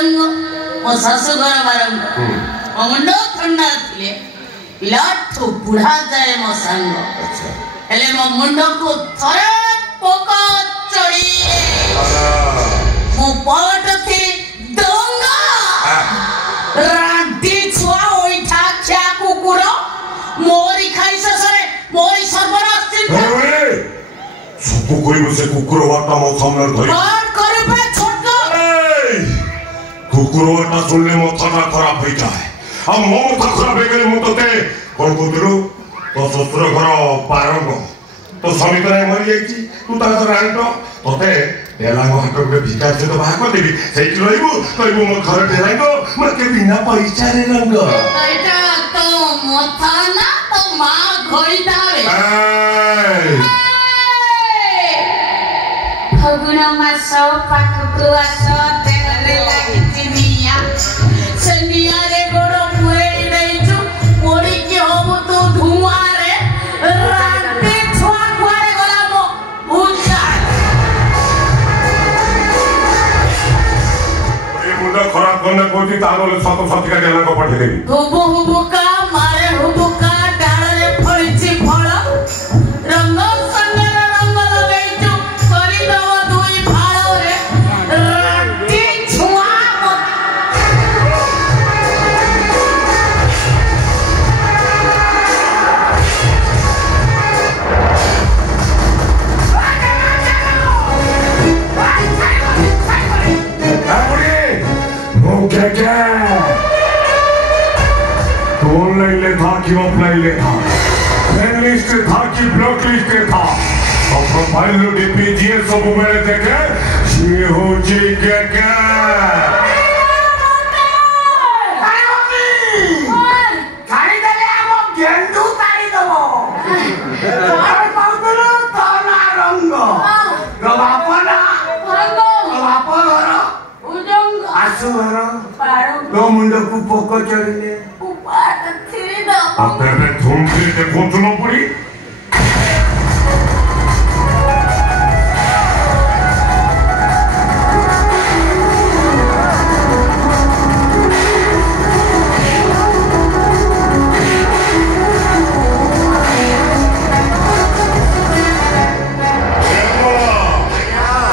रंग मो शाशुघर बारंग मो मुंड ठंडा थिले पिलाठू बुढ़ा जाए मो संग हेले मो मुंड को थरे पोका चढ़ी मो पट थी दंगा रांटी छुआ ओइठा क्या कुकुर मोरी खाई ससरे मोरी सर्वनाश चिंता सब कोई मुझे कुकुर वाटा मो सामने धरी और करे पे छोटो कुकुर वाटा सुनले मो थाना खराब हो जाए अब मो माथा खराब हो गले मु तते कोन कोदरो तो ससुर घर पारंग तो स्वामी तो मरी जाई तू ता रांटो तते डेलांग हाटो में भिका से तो भाग देबी सेठी रहिबो कहबो मो घर डेलांग मके बिना पैसा रे रंग एटा तो माथा ना तो मां घोड़ी दावे फगुन मास पाखकु आस तेरे लागि चिनिया सनिया रे गोड़ो पुरे देइछु पोड़ी के होबो तो धुआं रे राते छुआ कुआरे गला मो बुझा ए मुंडा खराब करने कोती तानले सत सतिका डेला को पठे देबी हुबु हुबु का मारे हुबु का डाल रे फळिछि फळ रंग संगल रंग लगैछु करी दव दुई फाळ रे राती छुआ ऑनलाइन था कि ऑफलाइन था फ्रेंड लिस्ट था कि ब्लॉक लिस्ट था और प्रोफाइल डीपी जीए सब मेरे देखे ये हो जी के अरे मम्मी खाली दले हम गेंडू तारी दबो और पाउतलो ताना रंग गवापना गवापर उजंग आसु घर पारो लो मुंड को पोको चढ़िले आपने में धूम के कोतलो पड़ी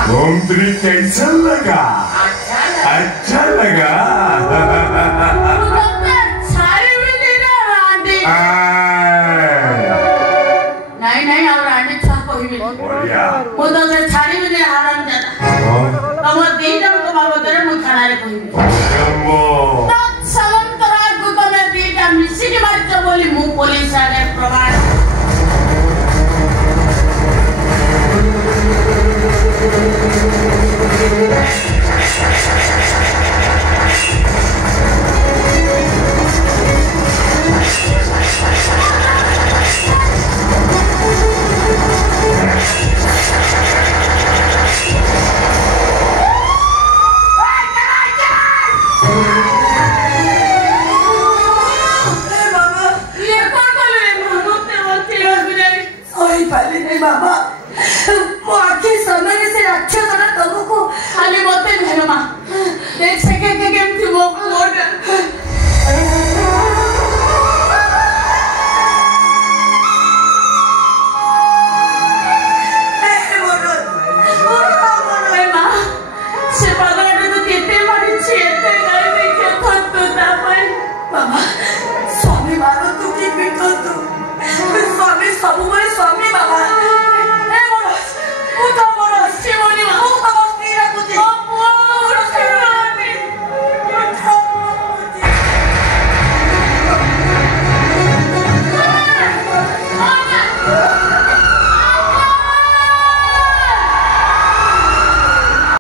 मंत्री कैसा लगा अच्छा लगा नहीं और आने छा कोई भी बढ़िया वो तो से छाड़ी में हराम जाता हम दीदा को बाबा तेरे मुंह खाना रे कोई जम्बो तो सलम तरा को तो मैं दीदा मिसी के बात बोली मुंह पुलिस आने प्रमाण